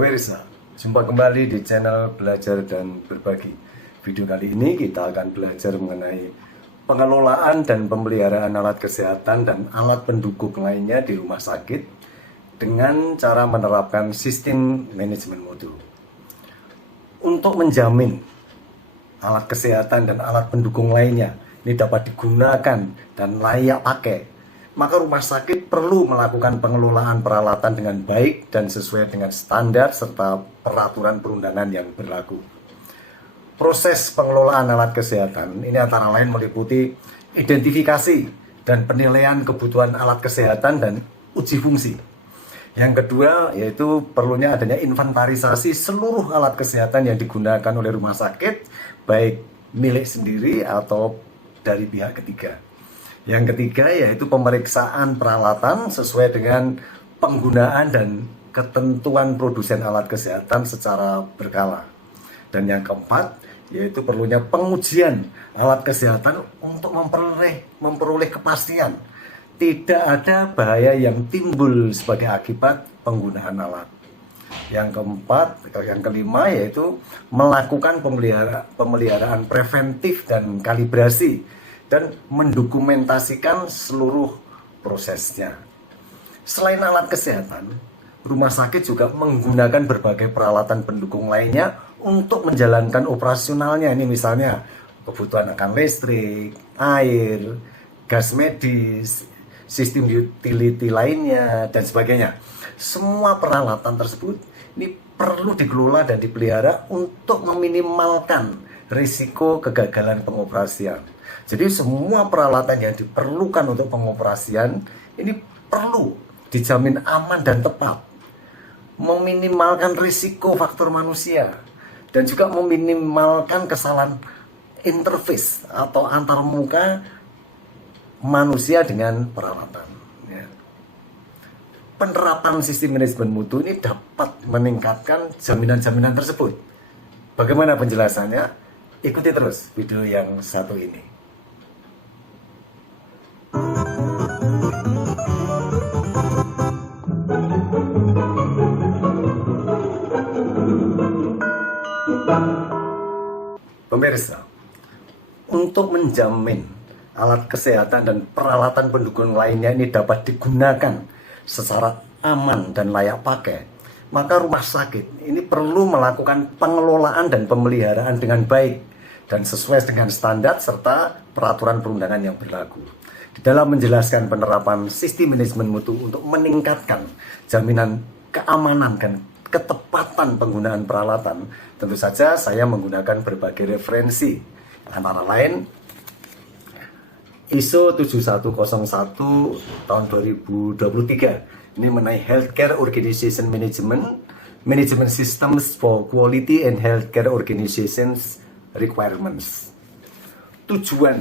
Pemirsa, jumpa kembali di channel Belajar dan Berbagi. Video kali ini kita akan belajar mengenai pengelolaan dan pemeliharaan alat kesehatan dan alat pendukung lainnya di rumah sakit dengan cara menerapkan sistem manajemen mutu. Untuk menjamin alat kesehatan dan alat pendukung lainnya ini dapat digunakan dan layak pakai, maka rumah sakit perlu melakukan pengelolaan peralatan dengan baik dan sesuai dengan standar serta peraturan perundangan yang berlaku. Proses pengelolaan alat kesehatan ini antara lain meliputi identifikasi dan penilaian kebutuhan alat kesehatan dan uji fungsi. Yang kedua yaitu perlunya adanya inventarisasi seluruh alat kesehatan yang digunakan oleh rumah sakit, baik milik sendiri atau dari pihak ketiga. Yang ketiga yaitu pemeriksaan peralatan sesuai dengan penggunaan dan ketentuan produsen alat kesehatan secara berkala. Dan yang keempat yaitu perlunya pengujian alat kesehatan untuk memperoleh kepastian tidak ada bahaya yang timbul sebagai akibat penggunaan alat. Yang kelima yaitu melakukan pemeliharaan preventif dan kalibrasi dan mendokumentasikan seluruh prosesnya. Selain alat kesehatan, rumah sakit juga menggunakan berbagai peralatan pendukung lainnya untuk menjalankan operasionalnya. Ini misalnya kebutuhan akan listrik, air, gas medis, sistem utility lainnya, dan sebagainya. Semua peralatan tersebut ini perlu dikelola dan dipelihara untuk meminimalkan risiko kegagalan pengoperasian. Jadi semua peralatan yang diperlukan untuk pengoperasian ini perlu dijamin aman dan tepat, meminimalkan risiko faktor manusia, dan juga meminimalkan kesalahan interface atau antarmuka manusia dengan peralatan. Penerapan sistem manajemen mutu ini dapat meningkatkan jaminan-jaminan tersebut. Bagaimana penjelasannya? Ikuti terus video yang satu ini. Pemirsa, untuk menjamin alat kesehatan dan peralatan pendukung lainnya ini dapat digunakan secara aman dan layak pakai, maka rumah sakit ini perlu melakukan pengelolaan dan pemeliharaan dengan baik dan sesuai dengan standar serta peraturan perundangan yang berlaku. Di dalam menjelaskan penerapan sistem manajemen mutu untuk meningkatkan jaminan keamanan dan ketepatan penggunaan peralatan, tentu saja saya menggunakan berbagai referensi, antara lain ISO 7101 tahun 2023. Ini mengenai Healthcare Organization Management Systems for Quality and Healthcare Organizations Requirements. Tujuan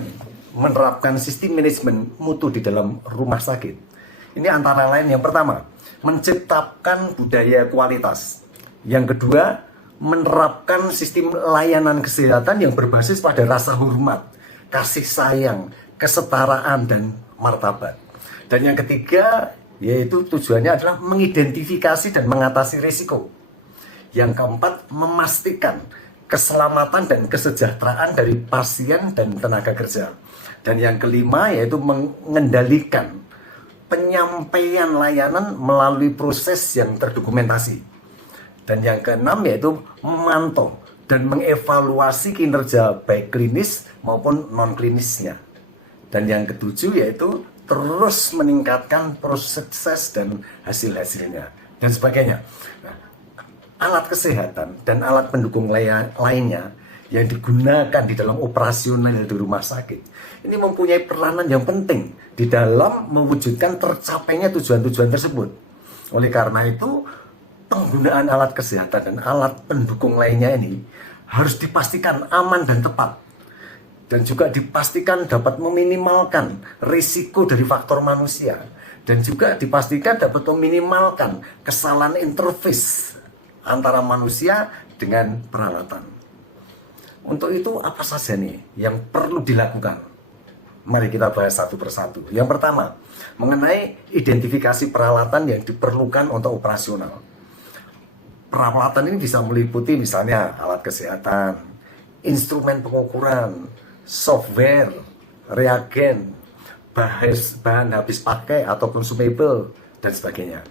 menerapkan sistem manajemen mutu di dalam rumah sakit ini antara lain yang pertama, menciptakan budaya kualitas. Yang kedua, menerapkan sistem layanan kesehatan yang berbasis pada rasa hormat, kasih sayang, kesetaraan, dan martabat. Dan yang ketiga, yaitu tujuannya adalah mengidentifikasi dan mengatasi risiko. Yang keempat, memastikan keselamatan dan kesejahteraan dari pasien dan tenaga kerja. Dan yang kelima, yaitu mengendalikan penyampaian layanan melalui proses yang terdokumentasi. Dan yang keenam yaitu memantau dan mengevaluasi kinerja baik klinis maupun non-klinisnya. Dan yang ketujuh yaitu terus meningkatkan proses dan hasil-hasilnya dan sebagainya. Nah, alat kesehatan dan alat pendukung lainnya yang digunakan di dalam operasional di rumah sakit ini mempunyai peranan yang penting di dalam mewujudkan tercapainya tujuan-tujuan tersebut. Oleh karena itu, penggunaan alat kesehatan dan alat pendukung lainnya ini harus dipastikan aman dan tepat, dan juga dipastikan dapat meminimalkan risiko dari faktor manusia, dan juga dipastikan dapat meminimalkan kesalahan interface antara manusia dengan peralatan. Untuk itu apa saja nih yang perlu dilakukan? Mari kita bahas satu persatu. Yang pertama, mengenai identifikasi peralatan yang diperlukan untuk operasional. Peralatan ini bisa meliputi misalnya alat kesehatan, instrumen pengukuran, software, reagen, bahan habis pakai atau consumable, dan sebagainya.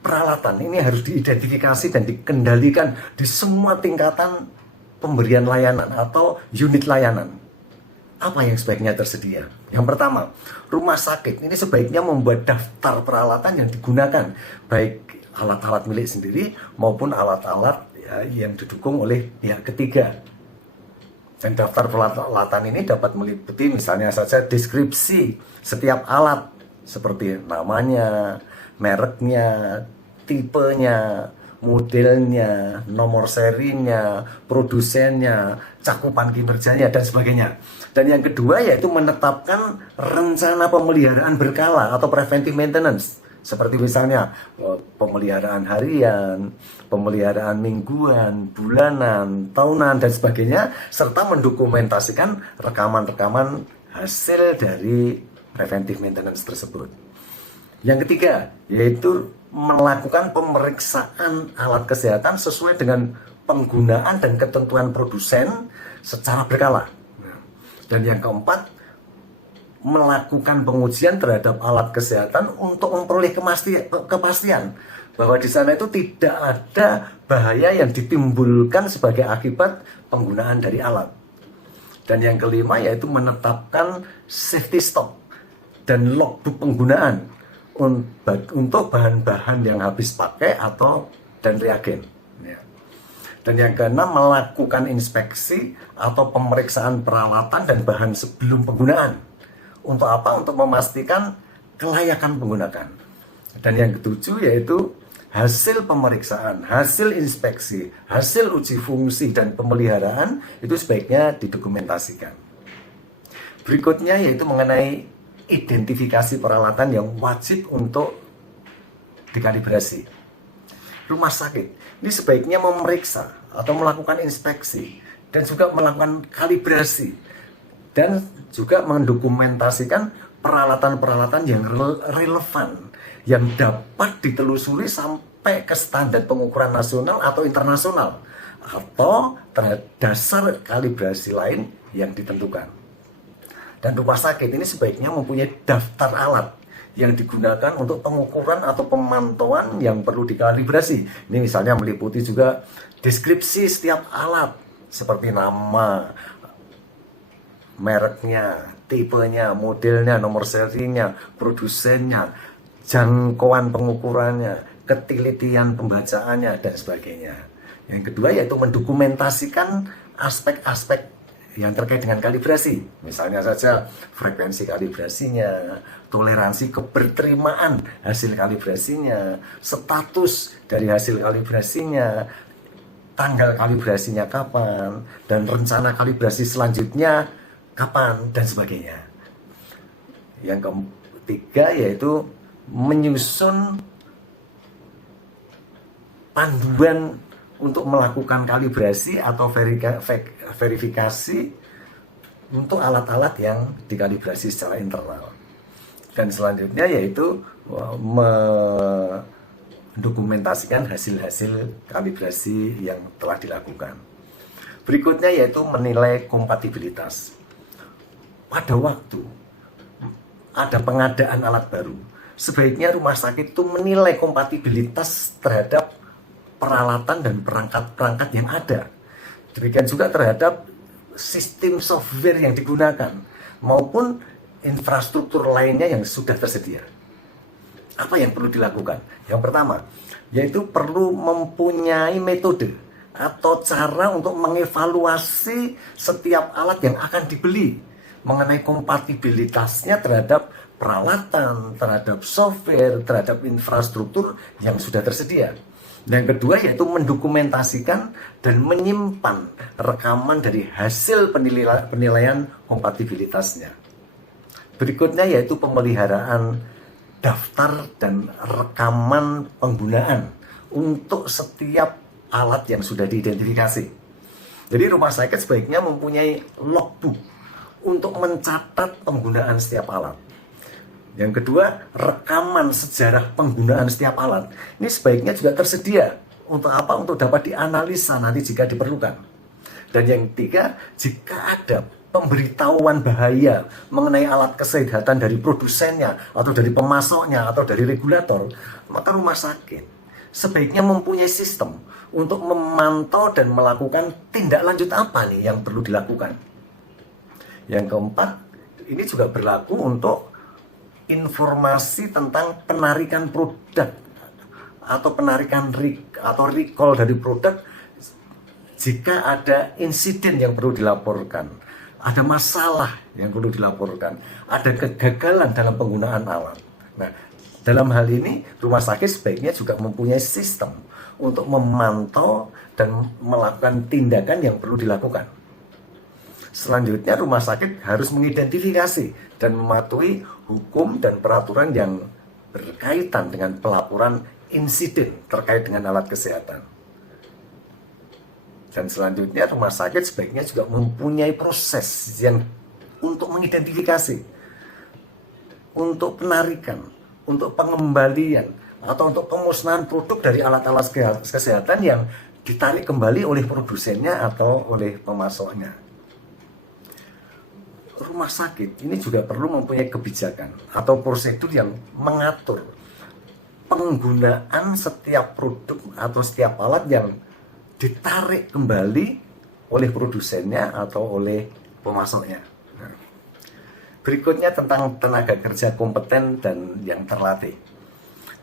Peralatan ini harus diidentifikasi dan dikendalikan di semua tingkatan pemberian layanan atau unit layanan. Apa yang sebaiknya tersedia? Yang pertama, rumah sakit ini sebaiknya membuat daftar peralatan yang digunakan, baik alat-alat milik sendiri maupun alat-alat yang didukung oleh pihak ketiga. Dan daftar peralatan ini dapat meliputi misalnya saja deskripsi setiap alat, seperti namanya, mereknya, tipenya, modelnya, nomor serinya, produsennya, cakupan kinerjanya, dan sebagainya. Dan yang kedua yaitu menetapkan rencana pemeliharaan berkala atau preventive maintenance, seperti misalnya pemeliharaan harian, pemeliharaan mingguan, bulanan, tahunan, dan sebagainya, serta mendokumentasikan rekaman-rekaman hasil dari preventive maintenance tersebut. Yang ketiga yaitu melakukan pemeriksaan alat kesehatan sesuai dengan penggunaan dan ketentuan produsen secara berkala. Dan yang keempat, melakukan pengujian terhadap alat kesehatan untuk memperoleh kepastian bahwa di sana itu tidak ada bahaya yang ditimbulkan sebagai akibat penggunaan dari alat. Dan yang kelima yaitu menetapkan safety stock dan logbook penggunaan untuk bahan-bahan yang habis pakai dan reagen. Dan yang keenam, melakukan inspeksi atau pemeriksaan peralatan dan bahan sebelum penggunaan. Untuk apa? Untuk memastikan kelayakan penggunaan. Dan yang ketujuh yaitu hasil pemeriksaan, hasil inspeksi, hasil uji fungsi dan pemeliharaan itu sebaiknya didokumentasikan. Berikutnya yaitu mengenai identifikasi peralatan yang wajib untuk dikalibrasi. Rumah sakit ini sebaiknya memeriksa atau melakukan inspeksi dan juga melakukan kalibrasi dan juga mendokumentasikan peralatan-peralatan yang relevan yang dapat ditelusuri sampai ke standar pengukuran nasional atau internasional atau dasar kalibrasi lain yang ditentukan. Dan rumah sakit ini sebaiknya mempunyai daftar alat yang digunakan untuk pengukuran atau pemantauan yang perlu dikalibrasi. Ini misalnya meliputi juga deskripsi setiap alat, seperti nama, mereknya, tipenya, modelnya, nomor serinya, produsennya, jangkauan pengukurannya, ketelitian pembacaannya, dan sebagainya. Yang kedua yaitu mendokumentasikan aspek-aspek yang terkait dengan kalibrasi, misalnya saja frekuensi kalibrasinya, toleransi keberterimaan hasil kalibrasinya, status dari hasil kalibrasinya, tanggal kalibrasinya kapan, dan rencana kalibrasi selanjutnya kapan, dan sebagainya. Yang ketiga yaitu menyusun panduan untuk melakukan kalibrasi atau verifikasi untuk alat-alat yang dikalibrasi secara internal. Dan selanjutnya yaitu mendokumentasikan hasil-hasil kalibrasi yang telah dilakukan. Berikutnya yaitu menilai kompatibilitas. Pada waktu ada pengadaan alat baru, sebaiknya rumah sakit itu menilai kompatibilitas terhadap peralatan dan perangkat-perangkat yang ada. Demikian juga terhadap sistem software yang digunakan maupun infrastruktur lainnya yang sudah tersedia. Apa yang perlu dilakukan? Yang pertama, yaitu perlu mempunyai metode atau cara untuk mengevaluasi setiap alat yang akan dibeli mengenai kompatibilitasnya terhadap peralatan, terhadap software, terhadap infrastruktur yang sudah tersedia. Yang kedua yaitu mendokumentasikan dan menyimpan rekaman dari hasil penilaian kompatibilitasnya. Berikutnya yaitu pemeliharaan daftar dan rekaman penggunaan untuk setiap alat yang sudah diidentifikasi. Jadi rumah sakit sebaiknya mempunyai logbook untuk mencatat penggunaan setiap alat. Yang kedua, rekaman sejarah penggunaan setiap alat. Ini sebaiknya juga tersedia Untuk apa? Untuk dapat dianalisa nanti jika diperlukan. Dan yang ketiga, jika ada pemberitahuan bahaya mengenai alat kesehatan dari produsennya, atau dari pemasoknya, atau dari regulator, maka rumah sakit sebaiknya mempunyai sistem untuk memantau dan melakukan tindak lanjut apa nih yang perlu dilakukan. Yang keempat, ini juga berlaku untuk informasi tentang penarikan produk atau penarikan atau recall dari produk jika ada insiden yang perlu dilaporkan, ada masalah yang perlu dilaporkan, ada kegagalan dalam penggunaan alat. Nah, dalam hal ini rumah sakit sebaiknya juga mempunyai sistem untuk memantau dan melakukan tindakan yang perlu dilakukan. Selanjutnya, rumah sakit harus mengidentifikasi dan mematuhi hukum dan peraturan yang berkaitan dengan pelaporan insiden terkait dengan alat kesehatan. Dan selanjutnya, rumah sakit sebaiknya juga mempunyai proses yang untuk mengidentifikasi, untuk penarikan, untuk pengembalian, atau untuk pemusnahan produk dari alat-alat kesehatan yang ditarik kembali oleh produsennya atau oleh pemasoknya. Rumah sakit ini juga perlu mempunyai kebijakan atau prosedur yang mengatur penggunaan setiap produk atau setiap alat yang ditarik kembali oleh produsennya atau oleh pemasoknya. Nah, berikutnya tentang tenaga kerja kompeten dan yang terlatih.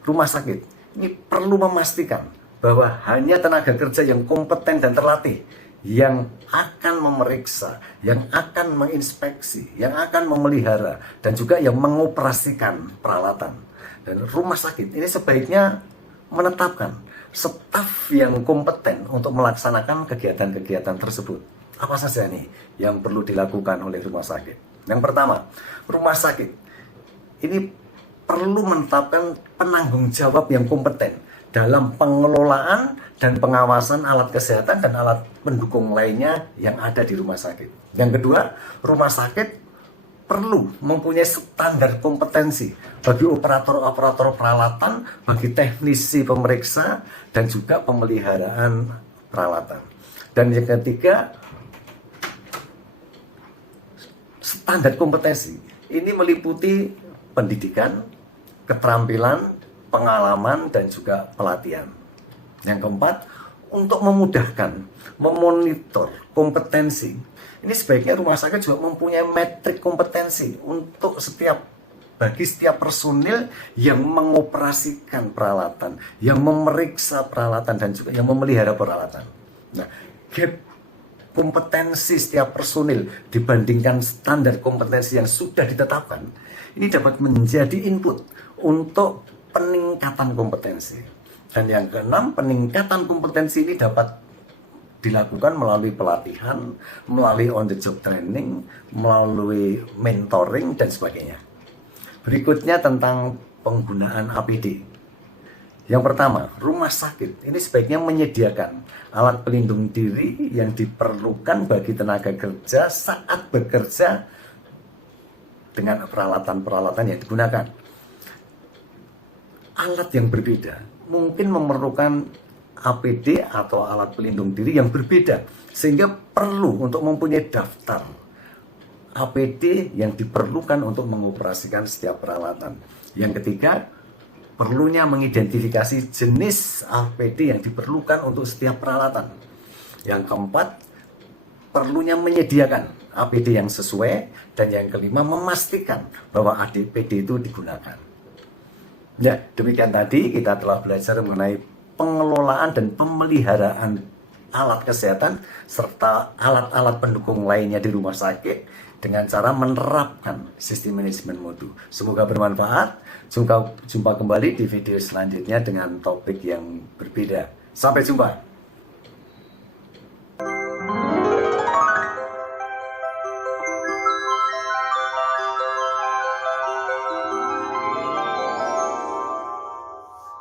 Rumah sakit ini perlu memastikan bahwa hanya tenaga kerja yang kompeten dan terlatih yang akan memeriksa, yang akan menginspeksi, yang akan memelihara, dan juga yang mengoperasikan peralatan. Dan rumah sakit ini sebaiknya menetapkan staf yang kompeten untuk melaksanakan kegiatan-kegiatan tersebut. Apa saja nih yang perlu dilakukan oleh rumah sakit? Yang pertama, rumah sakit ini perlu menetapkan penanggung jawab yang kompeten dalam pengelolaan dan pengawasan alat kesehatan dan alat pendukung lainnya yang ada di rumah sakit. Yang kedua, rumah sakit perlu mempunyai standar kompetensi bagi operator-operator peralatan, bagi teknisi pemeriksa, dan juga pemeliharaan peralatan. Dan yang ketiga, standar kompetensi ini meliputi pendidikan, keterampilan, pengalaman, dan juga pelatihan. Yang keempat, untuk memudahkan, memonitor kompetensi. Ini sebaiknya rumah sakit juga mempunyai metrik kompetensi untuk bagi setiap personil yang mengoperasikan peralatan, yang memeriksa peralatan, dan juga yang memelihara peralatan. Nah, gap kompetensi setiap personil dibandingkan standar kompetensi yang sudah ditetapkan, ini dapat menjadi input untuk peningkatan kompetensi. Dan yang keenam, peningkatan kompetensi ini dapat dilakukan melalui pelatihan, melalui on the job training, melalui mentoring, dan sebagainya. Berikutnya tentang penggunaan APD. Yang pertama, rumah sakit ini sebaiknya menyediakan alat pelindung diri yang diperlukan bagi tenaga kerja saat bekerja dengan peralatan-peralatan yang digunakan. Alat yang berbeda mungkin memerlukan APD atau alat pelindung diri yang berbeda, sehingga perlu untuk mempunyai daftar APD yang diperlukan untuk mengoperasikan setiap peralatan. Yang ketiga, perlunya mengidentifikasi jenis APD yang diperlukan untuk setiap peralatan. Yang keempat, perlunya menyediakan APD yang sesuai. Dan yang kelima, memastikan bahwa APD itu digunakan. Ya, demikian tadi kita telah belajar mengenai pengelolaan dan pemeliharaan alat kesehatan serta alat-alat pendukung lainnya di rumah sakit dengan cara menerapkan sistem manajemen mutu. Semoga bermanfaat. Jumpa kembali di video selanjutnya dengan topik yang berbeda. Sampai jumpa.